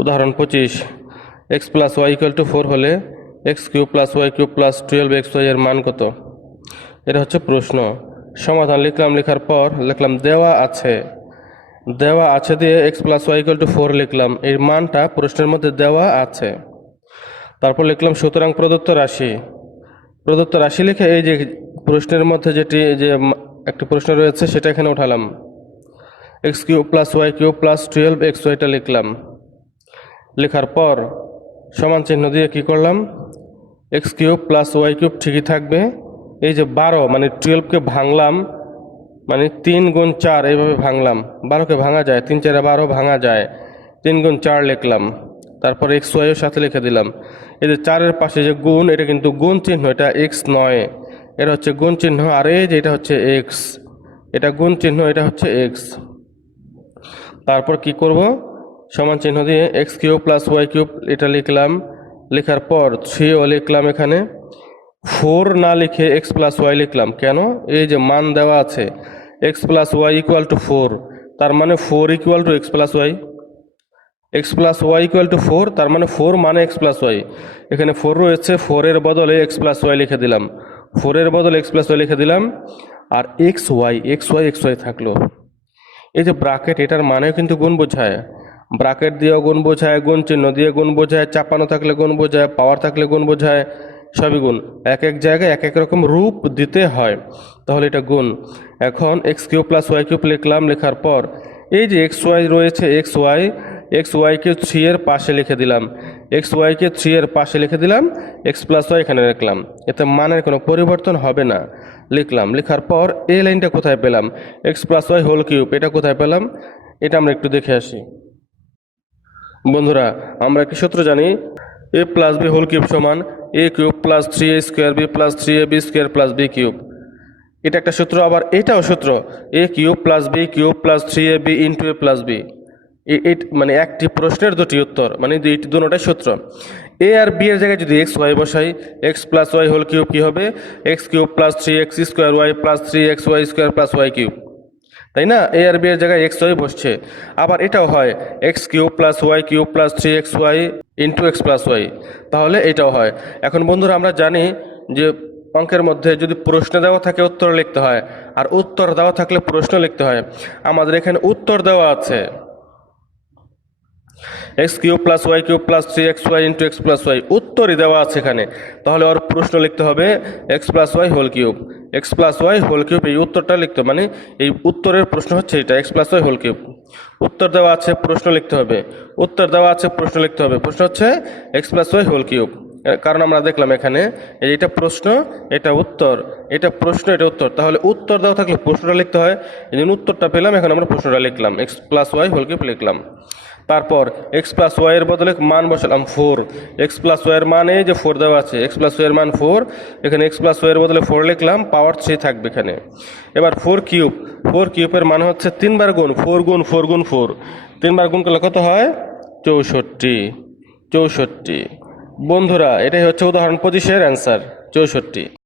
উদাহরণ পঁচিশ x plus y equal to four হলে x cube plus y cube plus twelve x y এর মান কত? এটা হচ্ছে প্রশ্ন। সমাধান লিখলাম, লেখার পর লিখলাম দেওয়া আছে। দেওয়া আছে দিয়ে x plus y equal to four লিখলাম। এর মানটা প্রশ্নের মধ্যে দেওয়া আছে। তারপর লিখলাম সুতরাং প্রদত্ত রাশি। প্রদত্ত রাশি লিখে এই যে প্রশ্নের মধ্যে যেটি যে একটি প্রশ্ন রয়েছে সেটা এখানে উঠালাম। X cube plus y cube plus twelve x ওয়াইটা লিখলাম। লেখার পর সমান চিহ্ন দিয়ে কি করলাম? X cube plus y cube ঠিকই থাকবে। এই যে বারো মানে টুয়েলভকে ভাঙলাম মানে তিন গুণ চার, এইভাবে ভাঙলাম। বারোকে ভাঙা যায়, তিন চারে বারো ভাঙা যায়। তিন গুণ চার লিখলাম। তারপর এক্স ওয়াইয়ের সাথে লিখে দিলাম। এই যে চারের পাশে যে গুণ, এটা কিন্তু গুণ চিহ্ন, এটা এক্স নয়। এটা হচ্ছে গুণ চিহ্ন, আর এই যে এটা হচ্ছে এক্স এটা গুণ চিহ্ন, এটা হচ্ছে এক্স তারপর কি করব? সমান চিহ্ন দিয়ে x cube plus y cube এটা লিখলাম। লেখার পর থ্রিও লিখলাম এখানে। ফোর না লিখে এক্স প্লাস ওয়াই লিখলাম। কেন? এই যে মান দেওয়া আছে x plus y equal to four তার মানে four equal to x plus y x plus y equal to four তার মানে ফোর মানে এক্স প্লাস ওয়াই এখানে ফোর রয়েছে ফোরের বদলে এক্স প্লাস ওয়াই লিখে দিলাম। ফোরের বদলে এক্স প্লাস ওয়াই লিখে দিলাম। আর x y x y x y থাকল। এই যে ব্রাকেট এটার মানেও কিন্তু গুণ বোঝায়। ব্রাকেট দিয়েও গুণ বোঝায়, গুণ চিহ্ন দিয়ে গুণ বোঝায়, চাপানো থাকলে গুণ বোঝায়, পাওয়ার থাকলে গুণ বোঝায়, সবই গুণ। এক এক জায়গায় এক এক রকম রূপ দিতে হয়। তাহলে এটা গুণ। এখন x cube plus y cube লিখলাম, লেখার পর এই যে এক্স ওয়াই রয়েছে এক্স ওয়াই এক্স ওয়াইকে থ্রি এর পাশে লিখে দিলাম। এক্স ওয়াইকে থ্রি এর পাশে লিখে দিলাম এক্স প্লাস ওয়াই এখানে লিখলাম। এতে মানের কোনো পরিবর্তন হবে না। লিখলাম। লেখার পর এই লাইনটা কোথায় পেলাম? X plus y whole cube এটা কোথায় পেলাম? এটা আমরা একটু দেখে আসি। বন্ধুরা, আমরা কি সূত্র জানি? A plus b whole cube সমান a cube plus three a square b plus three a b square plus b cube এটা একটা সূত্র, আবার এটাও সূত্র a cube plus b cube plus three a b into a plus b মানে একটি প্রশ্নের দুটি উত্তর মানে দুই দুটোটাই সূত্র। এ আর বি এর জায়গায় যদি এক্স ওয়াই বসাই x plus y whole cube কী হবে? X cube plus three x square y plus three x y square plus y cube তাই না? এ আর বি এর জায়গায় এক্স ওয়াই বসছে। আবার এটাও হয় x cube plus y cube plus three x y into x plus y তাহলে এটাও হয়। এখন বন্ধুরা, আমরা জানি যে অঙ্কের মধ্যে যদি প্রশ্ন দেওয়া থাকে, উত্তর লিখতে হয়। আর উত্তর দেওয়া থাকলে প্রশ্ন লিখতে হয়। আমাদের এখানে উত্তর দেওয়া আছে। X cube plus y cube plus three x y into x plus y উত্তরই দেওয়া আছে এখানে। তাহলে ওর প্রশ্ন লিখতে হবে x plus y whole cube. X plus y whole cube, এই উত্তরটা লিখতে। মানে এই উত্তরের প্রশ্ন হচ্ছে এটা x plus y whole cube. উত্তর দেওয়া আছে, প্রশ্ন লিখতে হবে। উত্তর দেওয়া আছে, প্রশ্ন লিখতে হবে। প্রশ্ন হচ্ছে x plus y whole cube. কারণ আমরা দেখলাম এখানে এটা প্রশ্ন, এটা উত্তর, এটা প্রশ্ন, এটা উত্তর। তাহলে উত্তর দেওয়া থাকলে প্রশ্নটা লিখতে হয়। এই জন্য উত্তরটা পেলাম, এখন আমরা প্রশ্নটা লিখলাম। X plus y whole cube লিখলাম। তারপর এক্স প্লাস ওয়াই এর বদলে মান বসালাম ফোর এক্স প্লাস ওয়াই এর মানে যে ফোর দেওয়া আছে এক্স প্লাস ওয়াই এর মান ফোর এখানে এক্স প্লাস ওয়াই এর বদলে ফোর লিখলাম পাওয়ার থ্রি থাকবে এখানে। এবার ফোর কিউব ফোর কিউবের মান হচ্ছে তিনবার গুণ ফোর গুণ ফোর গুণ ফোর তিনবার গুণ করলে কত হয়? চৌষট্টি। চৌষট্টি। বন্ধুরা এটাই হচ্ছে উদাহরণ পঁচিশের অ্যান্সার চৌষট্টি।